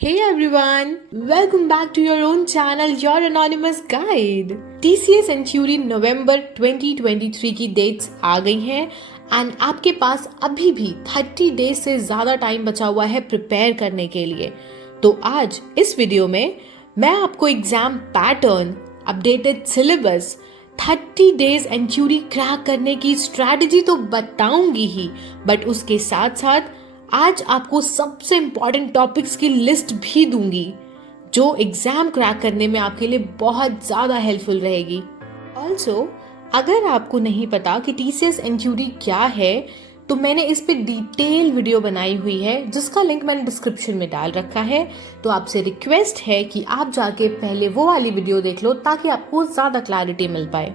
Hey everyone, welcome back to your own channel, Your Anonymous Guide. TCS Century नवंबर 2023 की dates आ गई हैं and आपके पास अभी भी 30 डेज से ज़्यादा टाइम बचा हुआ है प्रिपेयर करने के लिए। तो आज इस वीडियो में मैं आपको exam pattern, updated syllabus, 30 days एंचुरी क्रैक करने की स्ट्रैटेजी तो बताऊंगी ही, बट उसके साथ साथ आज आपको सबसे इंपॉर्टेंट टॉपिक्स की लिस्ट भी दूंगी जो एग्जाम क्रैक करने में आपके लिए बहुत ज़्यादा हेल्पफुल रहेगी। ऑल्सो अगर आपको नहीं पता कि TCS एंचुरी क्या है तो मैंने इस पे डिटेल वीडियो बनाई हुई है जिसका लिंक मैंने डिस्क्रिप्शन में डाल रखा है। तो आपसे रिक्वेस्ट है कि आप जाके पहले वो वाली वीडियो देख लो ताकि आपको ज़्यादा क्लैरिटी मिल पाए।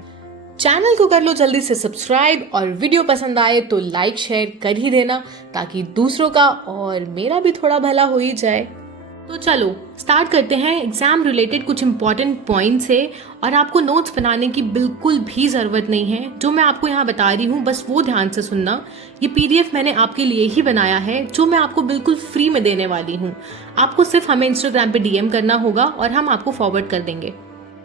चैनल को कर लो जल्दी से सब्सक्राइब और वीडियो पसंद आए तो लाइक शेयर कर ही देना ताकि दूसरों का और मेरा भी थोड़ा भला हो ही जाए। तो चलो स्टार्ट करते हैं। एग्जाम रिलेटेड कुछ इंपॉर्टेंट पॉइंट्स है और आपको नोट्स बनाने की बिल्कुल भी ज़रूरत नहीं है। जो मैं आपको यहाँ बता रही हूँ बस वो ध्यान से सुनना। ये PDF मैंने आपके लिए ही बनाया है जो मैं आपको बिल्कुल फ्री में देने वाली हूँ। आपको सिर्फ हमें इंस्टाग्राम पे DM करना होगा और हम आपको फॉरवर्ड कर देंगे।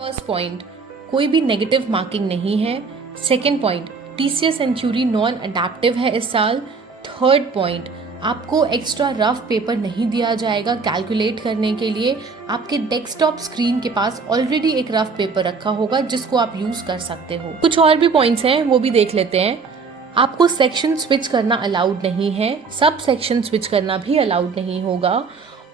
फर्स्ट पॉइंट, कोई भी नेगेटिव मार्किंग नहीं है। Second point, TCS century non adaptive है इस साल। थर्ड पॉइंट, आपको एक्स्ट्रा रफ पेपर नहीं दिया जाएगा कैलकुलेट करने के लिए। आपके डेस्कटॉप स्क्रीन के पास ऑलरेडी एक रफ पेपर रखा होगा जिसको आप यूज कर सकते हो। कुछ और भी पॉइंट्स हैं वो भी देख लेते हैं। आपको सेक्शन स्विच करना अलाउड नहीं है, सब सेक्शन स्विच करना भी अलाउड नहीं होगा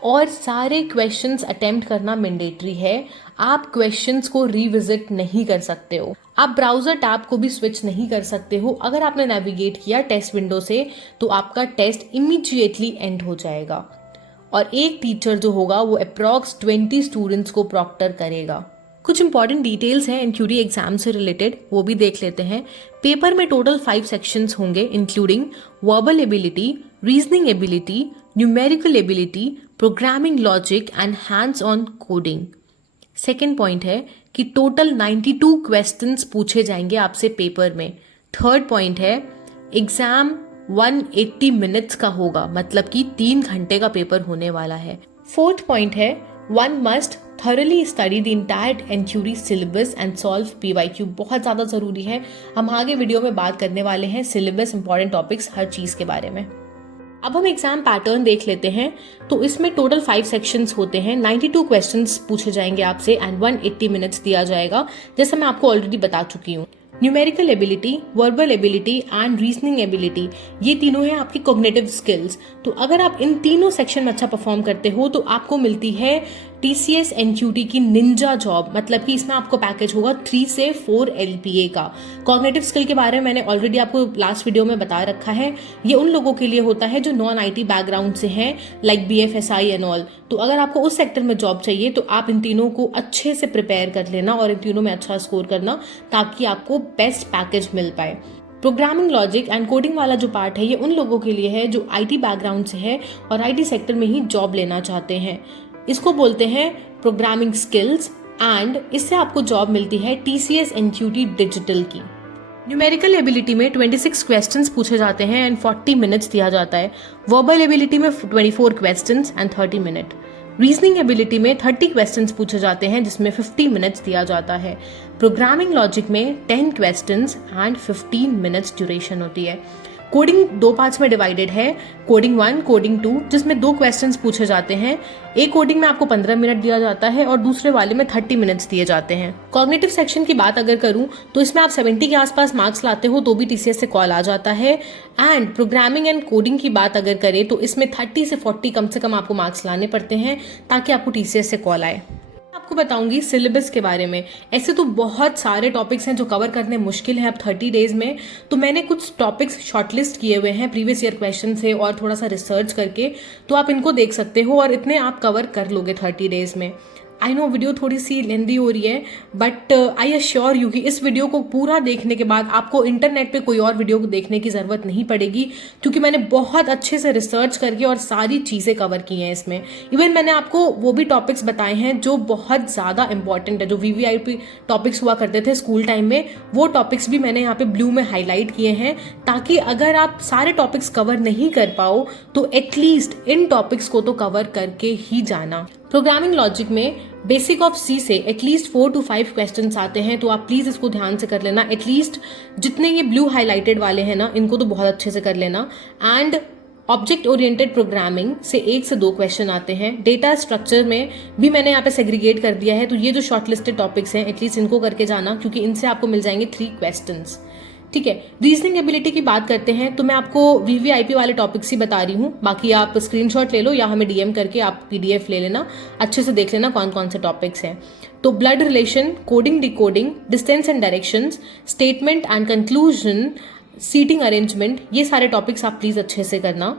और सारे क्वेश्चंस अटेम्प्ट करना मैंडेटरी है। आप क्वेश्चंस को रिविजिट नहीं कर सकते हो। आप ब्राउजर टैब को भी स्विच नहीं कर सकते हो। अगर आपने नेविगेट किया टेस्ट विंडो से तो आपका टेस्ट इमीडिएटली एंड हो जाएगा और एक टीचर जो होगा वो अप्रॉक्स 20 स्टूडेंट्स को प्रॉक्टर करेगा। कुछ इंपॉर्टेंट डिटेल्स हैं एंचुरी एग्जाम से रिलेटेड, वो भी देख लेते हैं। पेपर में टोटल 5 सेक्शंस होंगे including verbal ability, reasoning ability, numerical ability, programming logic and hands on coding. Second point है कि टोटल 92 क्वेश्चंस पूछे जाएंगे आपसे पेपर में। थर्ड पॉइंट है एग्जाम 180 मिनट्स का होगा, मतलब कि 3 घंटे का पेपर होने वाला है। फोर्थ पॉइंट है one must thoroughly study the entire एंचुरी syllabus and solve PYQ। बहुत ज़्यादा ज़रूरी है। हम आगे वीडियो में बात करने वाले हैं सिलेबस, इंपॉर्टेंट टॉपिक्स, हर चीज़ के बारे में। अब हम एग्जाम पैटर्न देख लेते हैं। तो इसमें टोटल 5 सेक्शंस होते हैं, 92 क्वेश्चंस पूछे जाएंगे आपसे एंड 180 मिनट्स दिया जाएगा जैसा मैं आपको ऑलरेडी बता चुकी हूँ। Numerical ability, verbal ability and reasoning ability, ये तीनों हैं आपकी कॉग्निटिव स्किल्स। तो अगर आप इन तीनों सेक्शन में अच्छा परफॉर्म करते हो तो आपको मिलती है TCS एंचुरी की निंजा जॉब, मतलब कि इसमें आपको पैकेज होगा 3 से 4 LPA का। कॉग्निटिव स्किल के बारे में मैंने ऑलरेडी आपको लास्ट वीडियो में बता रखा है। ये उन लोगों के लिए होता है जो नॉन IT बैकग्राउंड से हैं, लाइक BFSI एंड ऑल। तो अगर आपको उस सेक्टर में जॉब चाहिए तो आप इन तीनों को अच्छे से प्रिपेयर कर लेना और इन तीनों में अच्छा स्कोर करना ताकि आपको बेस्ट पैकेज मिल पाए। प्रोग्रामिंग लॉजिक एंड कोडिंग वाला जो पार्ट है ये उन लोगों के लिए है जो IT बैकग्राउंड से है और IT सेक्टर में ही जॉब लेना चाहते हैं। इसको बोलते हैं प्रोग्रामिंग स्किल्स एंड इससे आपको जॉब मिलती है TCS एंचुरी डिजिटल की। न्यूमेरिकल एबिलिटी में 26 क्वेश्चंस पूछे जाते हैं एंड 40 मिनट्स दिया जाता है। वर्बल एबिलिटी में 24 questions and 30 minute. Reasoning ability में 30 क्वेश्चंस पूछे जाते हैं जिसमें 50 मिनट्स दिया जाता है। प्रोग्रामिंग लॉजिक में 10 क्वेश्चंस एंड 15 मिनट्स ड्यूरेशन होती है। कोडिंग 2 पार्ट्स में डिवाइडेड है, कोडिंग 1, कोडिंग 2, जिसमें 2 क्वेश्चंस पूछे जाते हैं। एक कोडिंग में आपको 15 मिनट दिया जाता है और दूसरे वाले में 30 मिनट्स दिए जाते हैं। कॉग्निटिव सेक्शन की बात अगर करूं तो इसमें आप 70 के आसपास मार्क्स लाते हो तो भी TCS से कॉल आ जाता है। एंड प्रोग्रामिंग एंड कोडिंग की बात अगर करें तो इसमें 30 से 40 कम से कम आपको मार्क्स लाने पड़ते हैं ताकि आपको TCS से कॉल आए। आपको बताऊंगी सिलेबस के बारे में। ऐसे तो बहुत सारे टॉपिक्स हैं जो कवर करने मुश्किल है अब 30 डेज में, तो मैंने कुछ टॉपिक्स शॉर्टलिस्ट किए हुए हैं प्रीवियस ईयर क्वेश्चन से और थोड़ा सा रिसर्च करके, तो आप इनको देख सकते हो और इतने आप कवर कर लोगे 30 डेज में। आई नो वीडियो थोड़ी सी लेंदी हो रही है, बट आई अश्योर यू कि इस वीडियो को पूरा देखने के बाद आपको इंटरनेट पे कोई और वीडियो को देखने की ज़रूरत नहीं पड़ेगी, क्योंकि मैंने बहुत अच्छे से रिसर्च करके और सारी चीज़ें कवर की हैं इसमें। इवन मैंने आपको वो भी टॉपिक्स बताए हैं जो बहुत ज़्यादा इंपॉर्टेंट है, जो वीवीआईपी टॉपिक्स हुआ करते थे स्कूल टाइम में, वो टॉपिक्स भी मैंने यहाँ पे ब्लू में हाईलाइट किए हैं, ताकि अगर आप सारे टॉपिक्स कवर नहीं कर पाओ तो एटलीस्ट इन टॉपिक्स को तो कवर करके ही जाना। प्रोग्रामिंग लॉजिक में बेसिक ऑफ सी से एटलीस्ट 4 to 5 क्वेश्चंस आते हैं, तो आप प्लीज इसको ध्यान से कर लेना। एटलीस्ट जितने ये ब्लू हाईलाइटेड वाले हैं ना, इनको तो बहुत अच्छे से कर लेना। एंड ऑब्जेक्ट ओरिएंटेड प्रोग्रामिंग से 1 से 2 क्वेश्चन आते हैं। डेटा स्ट्रक्चर में भी मैंने यहाँ पे सेग्रीगेट कर दिया है, तो ये जो शॉर्टलिस्टेड टॉपिक्स हैं एटलीस्ट इनको करके जाना, क्योंकि इनसे आपको मिल जाएंगे 3 क्वेश्चंस। ठीक है, रीजनिंग एबिलिटी की बात करते हैं तो मैं आपको वीवीआईपी वाले टॉपिक्स ही बता रही हूँ, बाकी आप स्क्रीनशॉट ले लो या हमें डीएम करके आप पीडीएफ ले लेना, अच्छे से देख लेना कौन कौन से टॉपिक्स हैं। तो blood relation, coding decoding, distance and directions, statement and conclusion, seating arrangement, ये सारे टॉपिक्स आप प्लीज अच्छे से करना।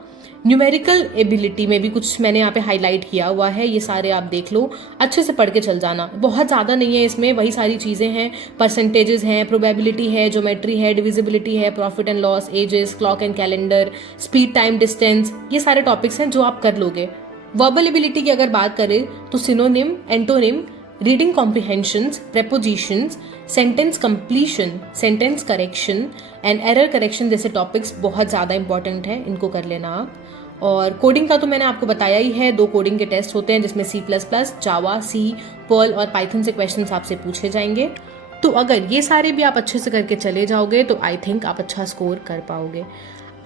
न्यूमेरिकल एबिलिटी में भी कुछ मैंने यहाँ पे हाईलाइट किया हुआ है, ये सारे आप देख लो, अच्छे से पढ़ के चल जाना। बहुत ज़्यादा नहीं है इसमें, वही सारी चीज़ें हैं, परसेंटेजेस हैं, प्रोबेबिलिटी है, ज्योमेट्री है, डिविजिबिलिटी है, profit and loss, ages, clock and calendar, speed, time, distance, ये सारे टॉपिक्स हैं जो आप कर लोगे। वर्बल एबिलिटी की अगर बात करें तो synonym, antonym, reading comprehensions, prepositions, sentence completion, sentence correction and error correction जैसे टॉपिक्स बहुत ज़्यादा इंपॉर्टेंट है, इनको कर लेना आप। और कोडिंग का तो मैंने आपको बताया ही है, 2 कोडिंग के टेस्ट होते हैं जिसमें C++, जावा, सी, पर्ल और पाइथन से क्वेश्चंस आपसे पूछे जाएंगे। तो अगर ये सारे भी आप अच्छे से करके चले जाओगे तो आई थिंक आप अच्छा स्कोर कर पाओगे।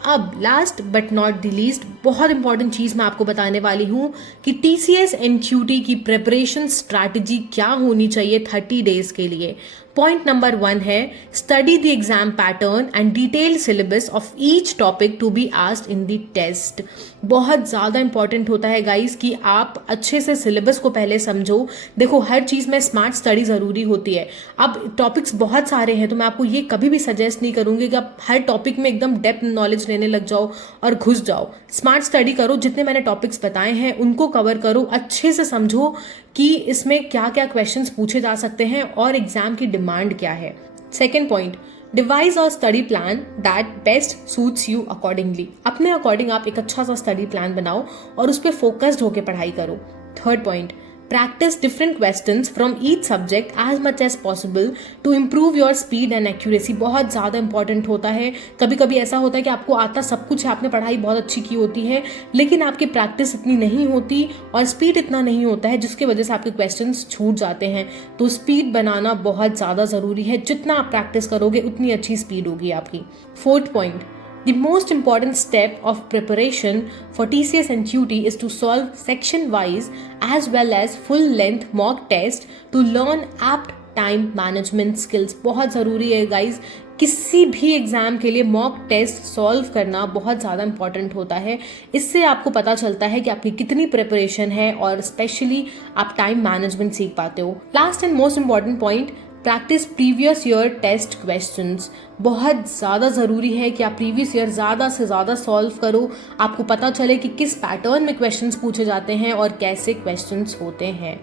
अब last but not the least बहुत इंपॉर्टेंट चीज मैं आपको बताने वाली हूँ कि TCS NQT की प्रिपरेशन स्ट्रैटेजी क्या होनी चाहिए 30 डेज के लिए। पॉइंट नंबर 1 है study the exam pattern and detailed syllabus of each topic to be asked in the test. बहुत ज़्यादा इंपॉर्टेंट होता है गाइस कि आप अच्छे से सिलेबस को पहले समझो। देखो हर चीज़ में स्मार्ट स्टडी ज़रूरी होती है। अब टॉपिक्स बहुत सारे हैं तो मैं आपको ये कभी भी सजेस्ट नहीं करूँगी कि आप हर टॉपिक में एकदम डेप्थ नॉलेज लेने लग जाओ और घुस जाओ। स्मार्ट स्टडी करो, जितने मैंने टॉपिक्स बताए हैं उनको कवर करो, अच्छे से समझो कि इसमें क्या क्या क्वेश्चंस पूछे जा सकते हैं और एग्जाम की डिमांड क्या है। सेकेंड पॉइंट, डिवाइस और study plan that best suits you accordingly. अपने अकॉर्डिंग आप एक अच्छा सा स्टडी प्लान बनाओ और उस पर फोकस्ड होकर पढ़ाई करो। Third point, practice different questions from each subject as much as possible to improve your speed and accuracy. बहुत ज़्यादा इंपॉर्टेंट होता है। कभी कभी ऐसा होता है कि आपको आता सब कुछ है, आपने पढ़ाई बहुत अच्छी की होती है, लेकिन आपकी प्रैक्टिस इतनी नहीं होती और स्पीड इतना नहीं होता है, जिसकी वजह से आपके क्वेश्चंस छूट जाते हैं। तो स्पीड बनाना बहुत ज़्यादा ज़रूरी है। जितना आप प्रैक्टिस करोगे उतनी अच्छी स्पीड होगी आपकी। Fourth point, the most important step of preparation for TCS NQT is to solve section-wise as well as full-length mock test to learn apt time management skills। बहुत ज़रूरी है गाइज, किसी भी एग्जाम के लिए मॉक टेस्ट सॉल्व करना बहुत ज़्यादा इंपॉर्टेंट होता है। इससे आपको पता चलता है कि आपकी कितनी प्रिपरेशन है और स्पेशली आप टाइम मैनेजमेंट सीख पाते हो। Last and most important point, practice previous year test questions. बहुत ज़्यादा ज़रूरी है कि आप प्रीवियस ईयर ज़्यादा से ज़्यादा सॉल्व करो, आपको पता चले कि किस पैटर्न में क्वेश्चंस पूछे जाते हैं और कैसे क्वेश्चंस होते हैं।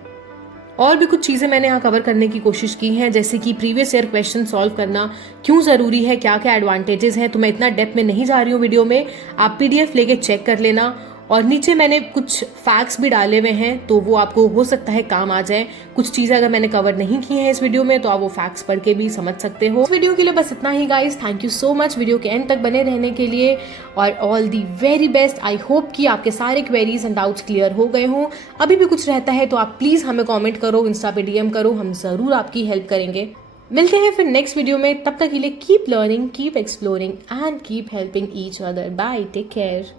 और भी कुछ चीज़ें मैंने यहाँ कवर करने की कोशिश की हैं, जैसे कि प्रीवियस ईयर क्वेश्चन सॉल्व करना क्यों ज़रूरी है, क्या क्या एडवांटेजेस हैं। तो मैं इतना डेप्थ में नहीं जा रही हूँ वीडियो में, आप PDF लेके चेक कर लेना। और नीचे मैंने कुछ फैक्ट्स भी डाले हुए हैं, तो वो आपको हो सकता है काम आ जाए। कुछ चीज़ें अगर मैंने कवर नहीं की हैं इस वीडियो में तो आप वो फैक्ट्स पढ़ के भी समझ सकते हो। इस वीडियो के लिए बस इतना ही guys. Thank you so much video के एंड तक बने रहने के लिए और all the very best. I hope कि आपके सारे क्वेरीज एंड डाउट्स क्लियर हो गए हों। अभी भी कुछ रहता है तो आप प्लीज़ हमें कॉमेंट करो, इंस्टा पे DM करो, हम ज़रूर आपकी हेल्प करेंगे। मिलते हैं फिर नेक्स्ट वीडियो में, तब तक के लिए keep learning, keep exploring and keep helping each other. Bye, take care.